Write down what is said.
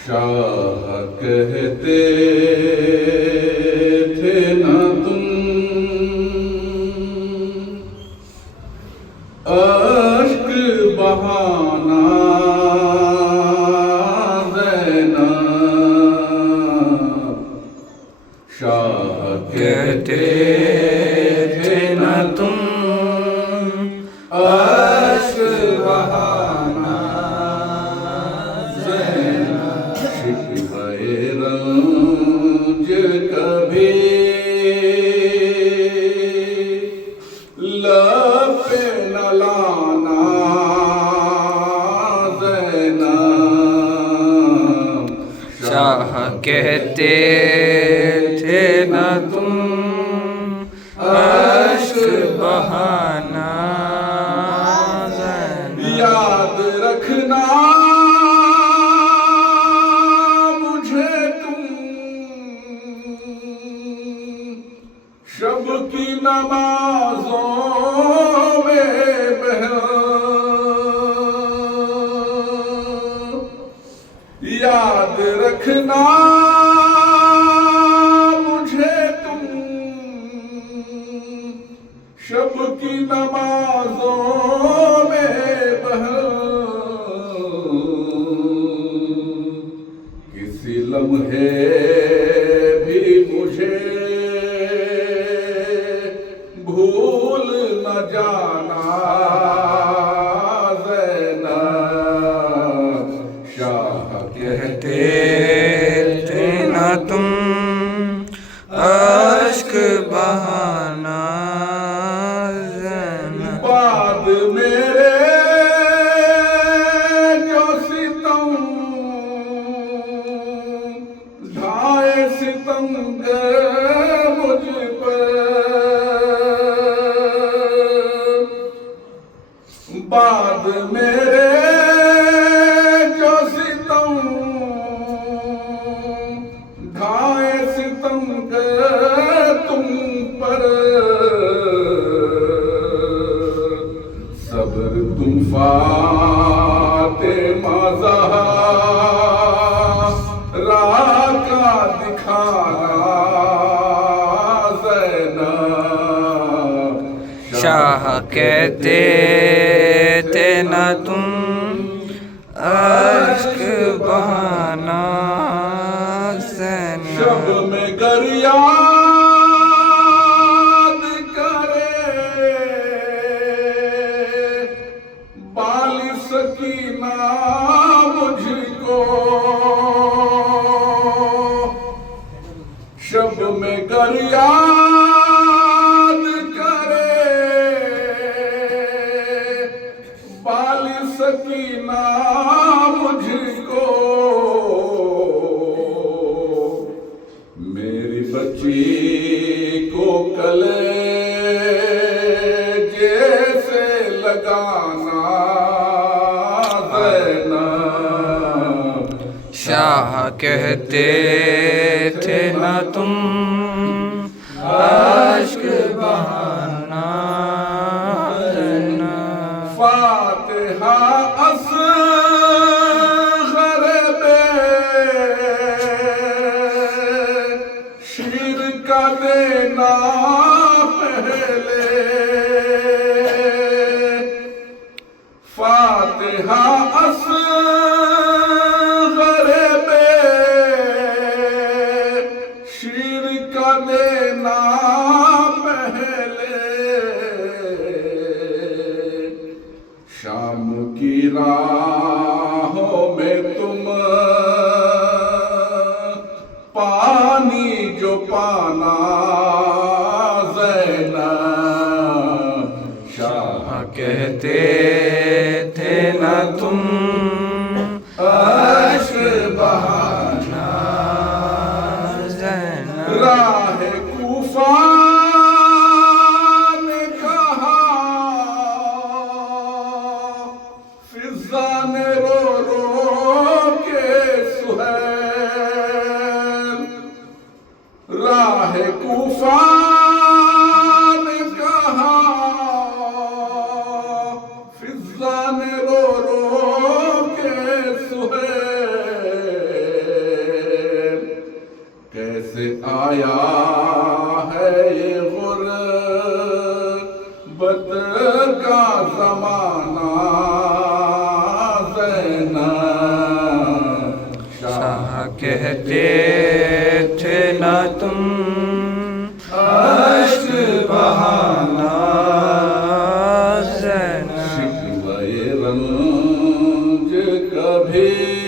शाह कहते थे ना तुम अश्क बहाना ज़ैनब। शाह कहते थे ना तुम अश्क बहाना ज़ैनब। शिकवे रंज कभी लब पे न लाना ज़ैनब। शाह कहते थे ना तुम अश्क बहाना ज़ैनब। याद रखना मुझे तुम शब की नमाजों में बहन। याद रखना मुझे तुम शब की नमाजों में बहन। किसी लम्हे भी मुझे भूल न जाना ज़ैनब। शाह कहते थे ना तुम अश्क बहाना ज़ैनब। बाद मेरे जो सितम ढाए सितमगर मुझ पर। बाद मेरे जो सितम ढाए सितमगर तुम पर। सब्र तुम फातिमा ज़हरा का दिखाना ज़ैनब। शाह कहते थे ना तुम अश्क बहाना ज़ैनब। शब में गरियाद करे बाली सकीना मुझको। शब में गरियाद करे बाली सकीना मुझको। मेरी बच्ची को कलेजे से लगाना ज़ैनब। शाह कहते थे ना तुम अश्क बहाना ज़ैनब। फातिहा असग़र बे शीर का देना पहले। फातिहा असग़र बे शीर का देना पहले। शाम की राहों में तुम पानी जो पाना ज़ैनब। शाह कहते थे ना तुम अश्क बहाना ज़ैनब। राह कूफा ने कहा फिज़ा ने रो रो के सुहैल। राह कूफा ने कहा है ये गुर्बत का ज़माना ज़ैनब शाह कहते थे ना तुम अश्क बहाना ज़ैनब शिकवे रंज कभी